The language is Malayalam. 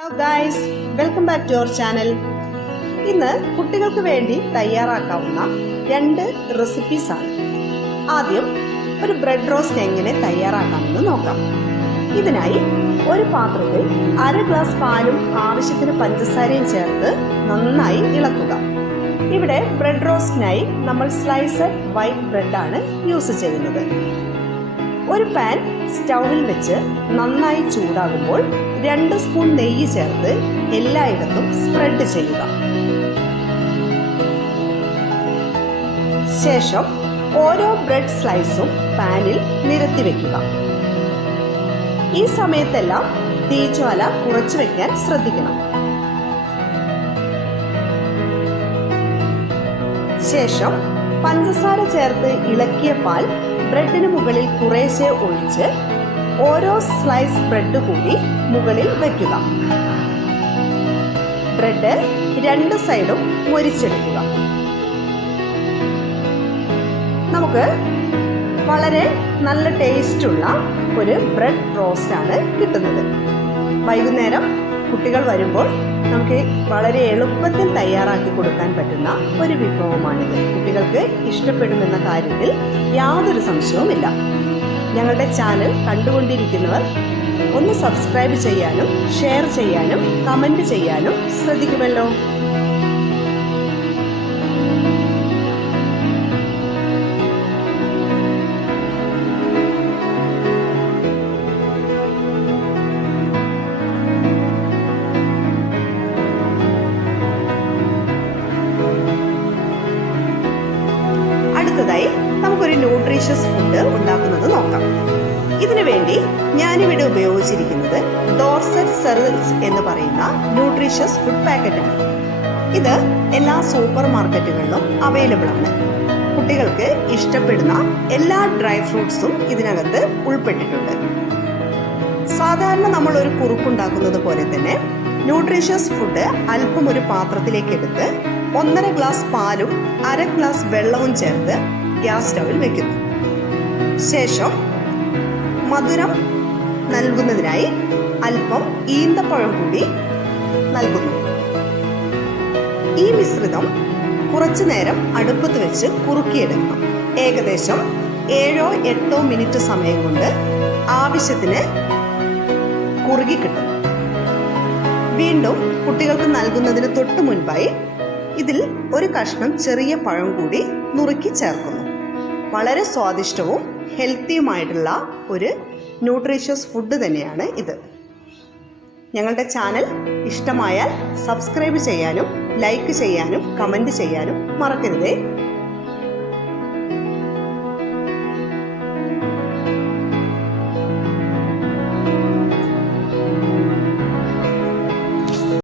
Hello guys, welcome back to our channel. ഇന്ന് കുട്ടികൾക്ക് വേണ്ടി തയ്യാറാക്കാവുന്ന 2 റെസിപ്പീസ് ആണ്. ആദ്യം ഒരു ബ്രെഡ് റോസ്റ്റ് എങ്ങനെ തയ്യാറാക്കാമെന്ന് നോക്കാം. ഇതിനായി ഒരു പാത്രത്തിൽ 1/2 ഗ്ലാസ് പാലും ആവശ്യത്തിന് പഞ്ചസാരയും ചേർത്ത് നന്നായി ഇളക്കുക. ഇവിടെ ബ്രെഡ് റോസ്റ്റിനായി നമ്മൾ സ്ലൈസഡ് വൈറ്റ് ബ്രെഡാണ് യൂസ് ചെയ്യുന്നത്. ഒരു പാൻ സ്റ്റൗവിൽ വെച്ച് നന്നായി ചൂടാകുമ്പോൾ 2 സ്പൂൺ നെയ്യ് ചേർത്ത് എല്ലായിടത്തും സ്പ്രെഡ് ചെയ്യുക. ശേഷം ഓരോ ബ്രെഡ് സ്ലൈസും പാനിൽ നിരത്തി വെക്കുക. ഈ സമയത്തെല്ലാം തീജ്വാല കുറച്ചു വെക്കാൻ ശ്രദ്ധിക്കണം. ശേഷം പഞ്ചസാര ചേർത്ത് ഇളക്കിയ പാൽ ബ്രെഡിന് മുകളിൽ കുറേശ്ശെ ഒഴിച്ച് ഓരോ സ്ലൈസ് ബ്രെഡ് കൂടി മുകളിൽ വയ്ക്കുക. ബ്രെഡ് 2 സൈഡും മൊരിച്ചെടുക്കുക. നമുക്ക് വളരെ നല്ല ടേസ്റ്റുള്ള ഒരു ബ്രെഡ് റോസ്റ്റ് ആണ് കിട്ടുന്നത്. വൈകുന്നേരം കുട്ടികൾ വരുമ്പോൾ നമുക്ക് വളരെ എളുപ്പത്തിൽ തയ്യാറാക്കി കൊടുക്കാൻ പറ്റുന്ന ഒരു വിഭവമാണിത്. കുട്ടികൾക്ക് ഇഷ്ടപ്പെടുമെന്ന കാര്യത്തിൽ യാതൊരു സംശയവുമില്ല. ഞങ്ങളുടെ ചാനൽ കണ്ടുകൊണ്ടിരിക്കുന്നവർ ഒന്ന് സബ്സ്ക്രൈബ് ചെയ്യാനും ഷെയർ ചെയ്യാനും കമൻറ്റ് ചെയ്യാനും ശ്രദ്ധിക്കുമല്ലോ. അടുത്തതായി നമുക്കൊരു ന്യൂട്രീഷ്യസ് ഫുഡ് ഉണ്ടാക്കുന്നത് നോക്കാം. ഇതിനു വേണ്ടി ഞാനിവിടെ ഉപയോഗിച്ചിരിക്കുന്നത് ഡോർസെറ്റ് സെറിയൽസ് എന്ന് പറയുന്ന ന്യൂട്രീഷ്യസ് ഫുഡ് പാക്കറ്റാണ്. ഇത് എല്ലാ സൂപ്പർ മാർക്കറ്റുകളിലും അവൈലബിൾ ആണ്. കുട്ടികൾക്ക് ഇഷ്ടപ്പെടുന്ന എല്ലാ ഡ്രൈ ഫ്രൂട്ട്സും ഇതിനകത്ത് ഉൾപ്പെട്ടിട്ടുണ്ട്. സാധാരണ നമ്മൾ ഒരു കുറുക്കുണ്ടാക്കുന്നത് പോലെ തന്നെ ന്യൂട്രീഷ്യസ് ഫുഡ് അല്പം ഒരു പാത്രത്തിലേക്ക് എടുത്ത് 1.5 ഗ്ലാസ് പാലും 1/2 ഗ്ലാസ് വെള്ളവും ചേർത്ത് ഗ്യാസ് സ്റ്റൗവിൽ വെക്കുന്നു. ശേഷം മധുരം നൽകുന്നതിനായി അല്പം ഈന്തപ്പഴം കൂടി നൽകുന്നു. ഈ മിശ്രിതം കുറച്ചു നേരം അടുപ്പത്ത് വെച്ച് കുറുക്കിയെടുക്കണം. ഏകദേശം 7-8 മിനിറ്റ് സമയം കൊണ്ട് ആവശ്യത്തിന് കുറുകി കിട്ടും. വീണ്ടും കുട്ടികൾക്ക് നൽകുന്നതിന് തൊട്ട് മുൻപായി ഇതിൽ ഒരു കഷ്ണം ചെറിയ പഴം കൂടി നുറുക്കി ചേർക്കുന്നു. വളരെ സ്വാദിഷ്ടവും ഹെൽത്തിയുമായിട്ടുള്ള ഒരു ന്യൂട്രീഷ്യസ് ഫുഡ് തന്നെയാണ് ഇത്. ഞങ്ങളുടെ ചാനൽ ഇഷ്ടമായാൽ സബ്സ്ക്രൈബ് ചെയ്യാനും ലൈക്ക് ചെയ്യാനും കമൻറ്റ് ചെയ്യാനും മറക്കരുതേ.